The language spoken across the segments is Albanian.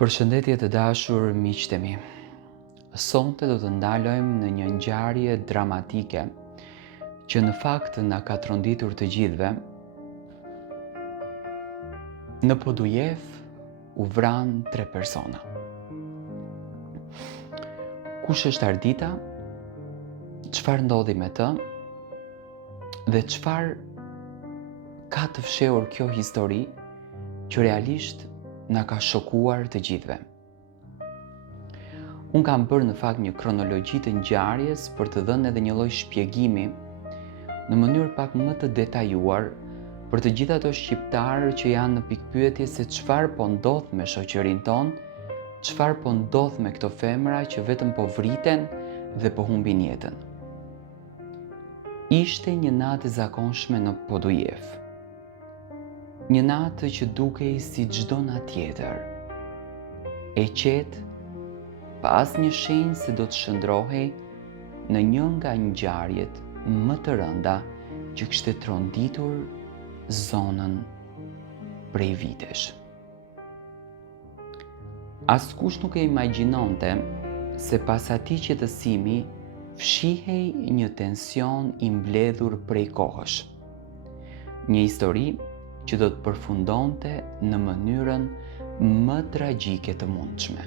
Përshëndetje të dashur miqtë mi. Sonte do të ndalojmë në një ngjarje dramatike që në fakt na ka tronditur të gjithëve. Në Podujev u vran 3 persona. Kush është Ardita? Çfarë ndodhi me të? Dhe çfarë ka të fshehur kjo histori që realisht na ka shokuar të gjithëve? Unë kam bërë në fakt një kronologji të ngjarjes për të dhënë edhe një lloj shpjegimi në mënyrë pak më të detajuar për të gjithë ato shqiptarë që janë në pikpyetje se çfarë po ndodh me shoqërinë tonë, çfarë po ndodh me këto femra që vetëm po vriten dhe po humbin jetën. Ishte një natë e zakonshme në Podujev. Një natë që dukej si çdo natë tjetër. E qetë, pa asnjë shenjë se do të shndrohej në një nga ngjarjet më të rënda që kishte tronditur zonën prej vitesh. Askush nuk e imagjinonte se pas atij qetësimi fshihej një tension i mbledhur prej kohësh. Një histori që do të përfundonte në mënyrën më tragjike të mundshme.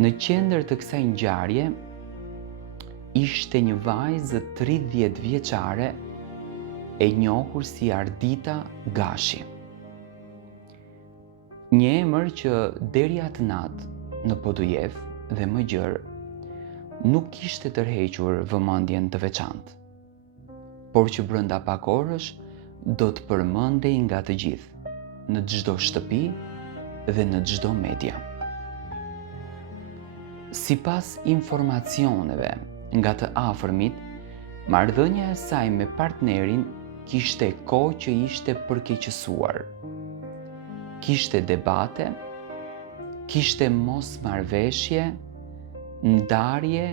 Në qendër të kësaj ngjarje ishte një vajzë 30 vjeçare e njohur si Ardita Gashi. Një emër që deri atë natë në Podujev dhe më gjërë nuk kishte tërhequr vëmendjen të veçantë, por që brenda pak orësh do të përmendej nga të gjithë, në çdo shtëpi dhe në çdo media. Sipas informacioneve nga të afërmit, marrëdhënia e saj me partnerin kishte kohë që ishte përkeqësuar. Kishte debate, kishte mosmarrveshje, ndarje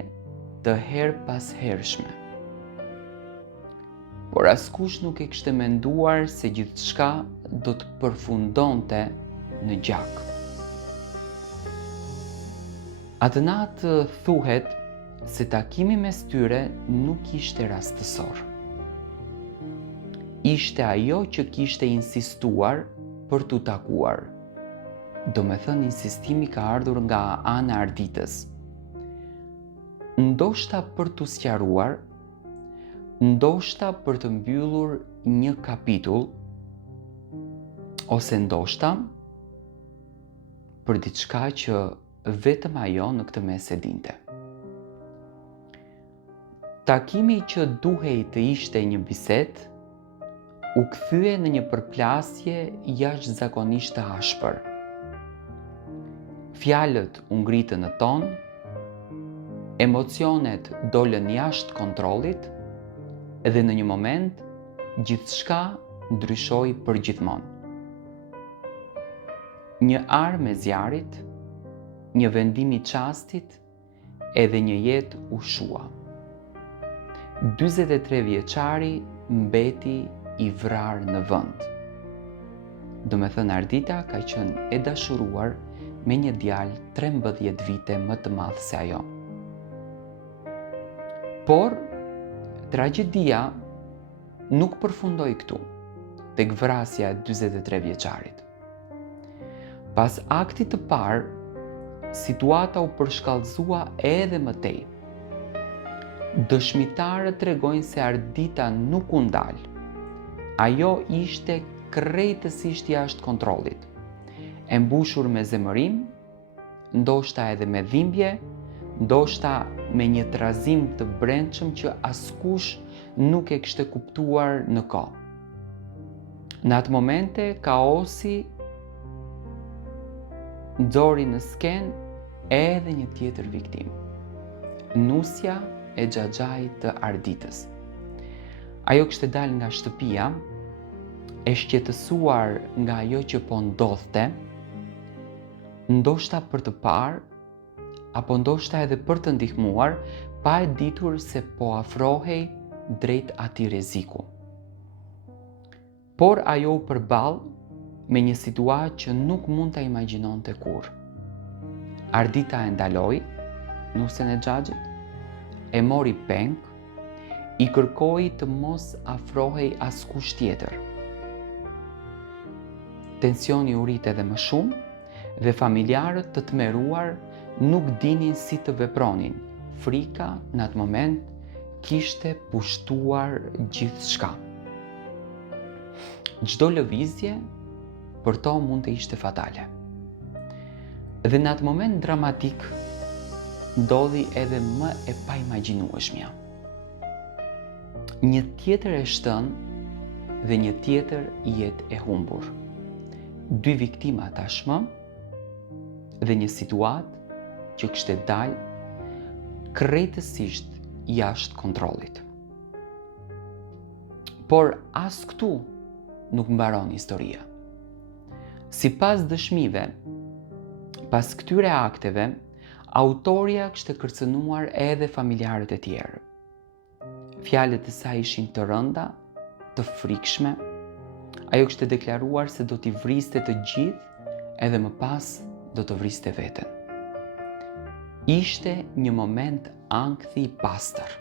të her pas hershme. Por askush nuk e kishte menduar se gjithçka do të përfundonte në gjak. Atë natë thuhet se takimi mes tyre nuk ishte rastësor. Ishte ajo që kishte insistuar për t'u takuar. Do me thënë, insistimi ka ardhur nga ana e Arditës. Ndoshta për t'u sqaruar, ndoshta për të mbyllur një kapitull, ose ndoshta për diçka që vetëm ajo në këtë mes e dinte. Takimi që duhej të ishte një bisedë u kthye në një përplasje jashtëzakonisht të ashpër. Fjalët u ngritën në ton, emocionet dolën jashtë kontrollit dhe në një moment gjithçka ndryshoi përgjithmonë. Një armë e zjarrit, një vendim i çastit edhe një jetë u shua. 43 vjeçari mbeti i vrarë në vend. Do me thënë, Ardita ka qenë e dashuruar me një djalë 13 vite më të madh se ajo. Por tragjedia nuk përfundoi këtu, tek vrasja e 43 vjeçarit. Pas aktit të parë, situata u përshkallëzua edhe më tej. Dëshmitarët tregojnë se Ardita nuk u ndal. Ajo ishte krejtësisht jashtë kontrollit, e mbushur me zemërim, ndoshta edhe me dhimbje, ndoshta me një trazim të brendshëm që askush nuk e kishte kuptuar në kohë. Në atë momente, kaosi nxori në skenë edhe një tjetër viktim, nusja e xhaxhait të Arditës. Ajo kishte dalë nga shtëpia, e shqetësuar nga ajo që po ndodhte, ndoshta për të parë, apo ndoshta edhe për të ndihmuar, pa e ditur se po afrohej drejt atij rreziku. Por ajo u përball me një situatë që nuk mund ta imagjinonte kurrë. Ardita e ndaloi nusën e xhaxhit, e mori peng, i kërkoi të mos afrohej askush tjetër. Tensioni u rrit edhe më shumë dhe familjarët të tmeruar nuk dinin si të vepronin. Frika në atë moment kishte pushtuar gjithçka. Çdo lëvizje për to mund të ishte fatale. Dhe në atë moment dramatik ndodhi edhe më e paimagjinueshmja. Një tjetër e shtënë dhe një tjetër jetë e humbur. 2 viktima tashmë dhe një situatë që kishte dalë krejtësisht jashtë kontrollit. Por as këtu nuk mbaron historia. Sipas dëshmive, pas këtyre akteve, autoria kishte kërcënuar edhe familjarët e tjerë. Fjalët e saj ishin të rënda, të frikshme. Ajo kishte deklaruar se do t'i vriste të gjithë edhe më pas do të vriste veten. Ishte një moment ankthi i pastër.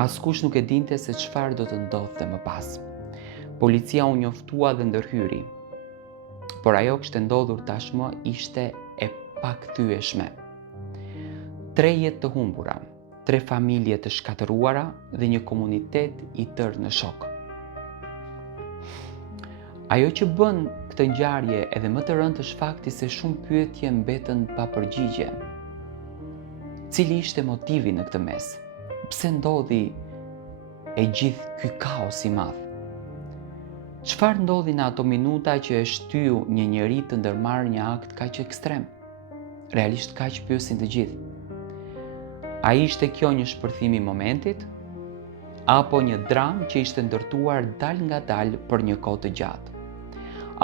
Askush nuk e dinte se çfarë do të ndodhte më pas. Policia u njoftua dhe ndërhyri. Por ajo kishte ndodhur tashmë ishte e pakthyeshme. 3 jetë të humbura, 3 familje të shkatëruara dhe një komunitet i tërë në shok. Ajo që bën këtë ngjarje edhe më të rëndë është fakti se shumë pyetje mbetën pa përgjigje. Cili ishte motivi në këtë mes? Pse ndodhi e gjithë ky kaos i madh? Çfarë ndodhi në ato minuta që e shtyu një njeri të ndërmarrë një akt kaq ekstrem? Realisht kaq pyesin të gjithë. A ishte kjo një shpërthim i momentit? Apo një dramë që ishte ndërtuar dal nga dal për një kohë të gjatë?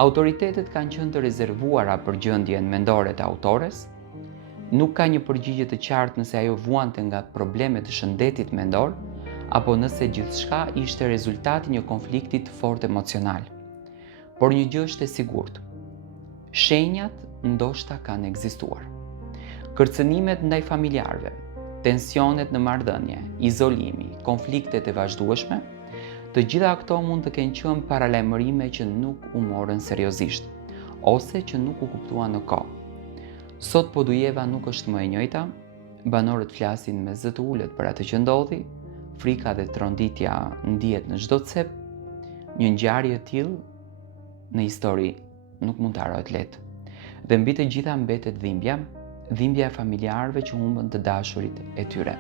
Autoritetet kanë qenë të rezervuara për gjendjen mendore të autores. Nuk ka një përgjigje të qartë nëse ajo vuante nga problemet të shëndetit mendor apo nëse gjithçka ishte rezultati një konflikti të fortë emocional. Por një gjë është e sigurt. Shenjat ndoshta kanë ekzistuar. Kërcënimet ndaj familjarëve, tensionet në marrëdhënie, izolimi, konfliktet e vazhdueshme, të gjitha këto mund të kenë qenë paralajmërime që nuk u morën seriozisht, ose që nuk u kuptuan në kohë. Sot Podujeva nuk është më e njëjta, banorët flasin me zë të ulët për atë që ndodhi, frika dhe tronditja ndihet në çdo cep. Një ngjarje e tillë në histori nuk mund të harrohet lehtë. Dhe mbi të gjitha mbetet dhimbja e familjarëve që humbën të dashurit e tyre.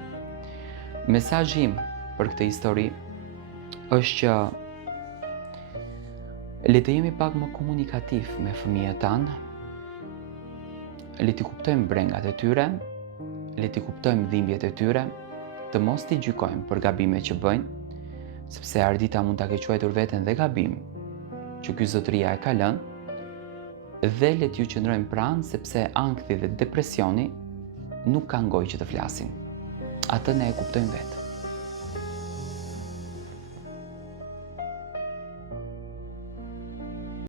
Mesazhi im për këtë histori është që le të jemi pak më komunikativ me fëmijët tanë, le t'i kuptojmë brengat e tyre, le t'i kuptojmë dhimbjet e tyre, të mos t'i gjykojmë për gabimet që bëjnë, sepse Ardita mund ta ketë quajtur veten dhe gabim që ky zotëria e ka lënë, dhe le t'ju qëndrojmë pranë sepse ankthi dhe depresioni nuk kanë gojë që të flasin. Atë ne e kuptojmë vetë.